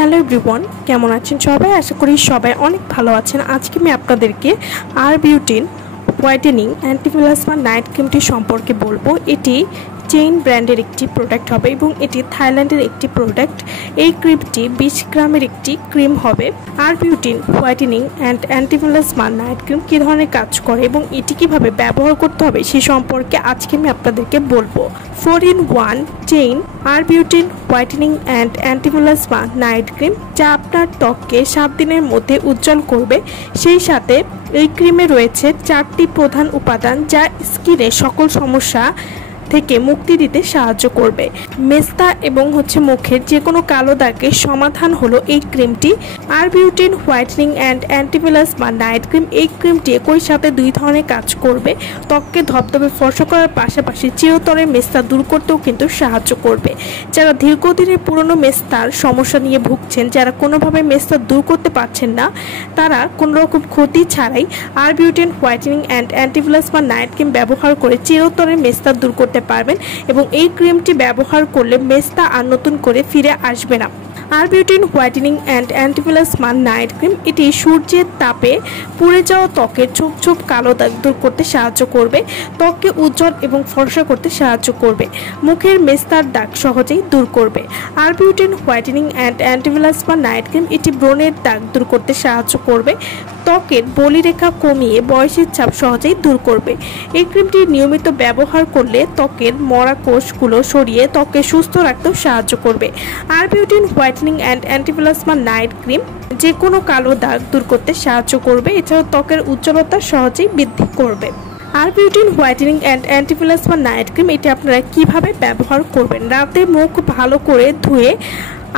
Hello everyone, কেমন আছেন সবাই? আশা করি সবাই অনেক ভালো আছেন। আজকে আমি আপনাদেরকে আর বিউটিন হোয়াইটেনিং অ্যান্টিপ্লাজমা নাইট ক্রিমটি সম্পর্কে বলবো। এটি চেইন ব্র্যান্ডের একটি প্রোডাক্ট হবে এবং এটি থাইল্যান্ডের একটি প্রোডাক্ট। এই ক্রিমটি 20 গ্রামের একটি ক্রিম হবে। আর Beautin whitening and antiplasma night cream কী ধরনের কাজ করে এবং এটি কীভাবে ব্যবহার করতে হবে সে সম্পর্কে আজকে আমি আপনাদেরকে বলবো। 4-in-1 চেইন আর Beautin whitening and antiplasma night cream, যা আপনার ত্বককে 7 দিনের মধ্যে উজ্জ্বল করবে। সেই সাথে এই ক্রিমে রয়েছে 4টি প্রধান উপাদান, যা স্কিনের সকল সমস্যা থেকে মুক্তি দিতে সাহায্য করবে। মেস্তা এবং মুখের যে কোনো কালো দাগের সমাধান হলো এই ক্রিমটি। আর Beautin whitening and antiplasma night cream, এই ক্রিমটি একই সাথে 2 ধরনের কাজ করবে। ত্বককে ধবধবে ফর্সা করার পাশাপাশি চিরতরে মেস্তা দূর করতেও কিন্তু সাহায্য করবে। যারা দীর্ঘদিনের পুরনো মেস্তার সমস্যা নিয়ে ভুগছেন, যারা কোনোভাবে মেস্তা দূর করতে পারছেন না, তারা কোনো রকম ক্ষতি ছাড়াই আর Beautin whitening and antiplasma night cream ব্যবহার করে চিরতরে মেস্তা দূর করতে পারবেন এবং এই ক্রিমটি ব্যবহার করলে মেস্তা আর নতুন করে ফিরে আসবে না। আর Beautin whitening and antiplasma night cream, এটি সূর্যের তাপে পুড়ে যাওয়া ত্বকের ছোপ ছোপ কালো দাগ দূর করতে সাহায্য করবে, ত্বককে উজ্জ্বল এবং ফর্সা করতে সাহায্য করবে, মুখের মেস্তার দাগ সহজেই দূর করবে। আর Beautin whitening and antiplasma night cream, এটি ব্রণের দাগ দূর করতে সাহায্য করবে, ত্বকের বলিরেখা কমিয়ে বয়সের ছাপ সহজেই দূর করবে। এই ক্রিমটি নিয়মিত ব্যবহার করলে ত্বকের মরা কোষগুলো সরিয়ে ত্বককে সুস্থ রাখতেও সাহায্য করবে। আর Beautin whitening and antiplasma night cream যে কোনো কালো দাগ দূর করতে সাহায্য করবে, এছাড়াও ত্বকের উজ্জ্বলতা সহজেই বৃদ্ধি করবে। আর Beautin whitening and antiplasma night cream, এটি আপনারা কিভাবে ব্যবহার করবেন? রাতে মুখ ভালো করে ধুয়ে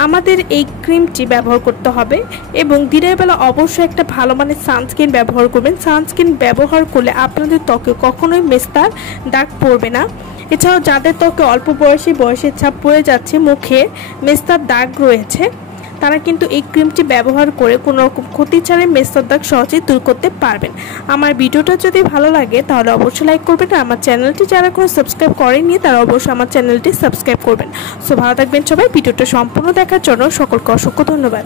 আমাদের এই ক্রিমটি ব্যবহার করতে হবে এবং দিনের বেলা অবশ্যই একটা ভালো মানের সানস্ক্রিন ব্যবহার করবেন। সানস্ক্রিন ব্যবহার করলে আপনাদের ত্বকে কখনোই মেস্তার দাগ পড়বে না। এছাড়াও যাদের ত্বকে অল্প বয়সের ছাপ পড়ে যাচ্ছে, মুখে মেস্তার দাগ রয়েছে, তারা কিন্তু এই ক্রিমটি ব্যবহার করে কোনো রকম ক্ষতি ছাড়াই মেস্তার দাগ সহজেই দূর করতে পারবেন। আমার ভিডিওটা যদি ভালো লাগে তাহলে অবশ্যই লাইক করবেন। আর আমার চ্যানেলটি যারা কোনো সাবস্ক্রাইব করেননি তারা অবশ্যই আমার চ্যানেলটি সাবস্ক্রাইব করবেন। সো ভালো থাকবেন সবাই। ভিডিওটা সম্পূর্ণ দেখার জন্য সকলকে অসংখ্য ধন্যবাদ।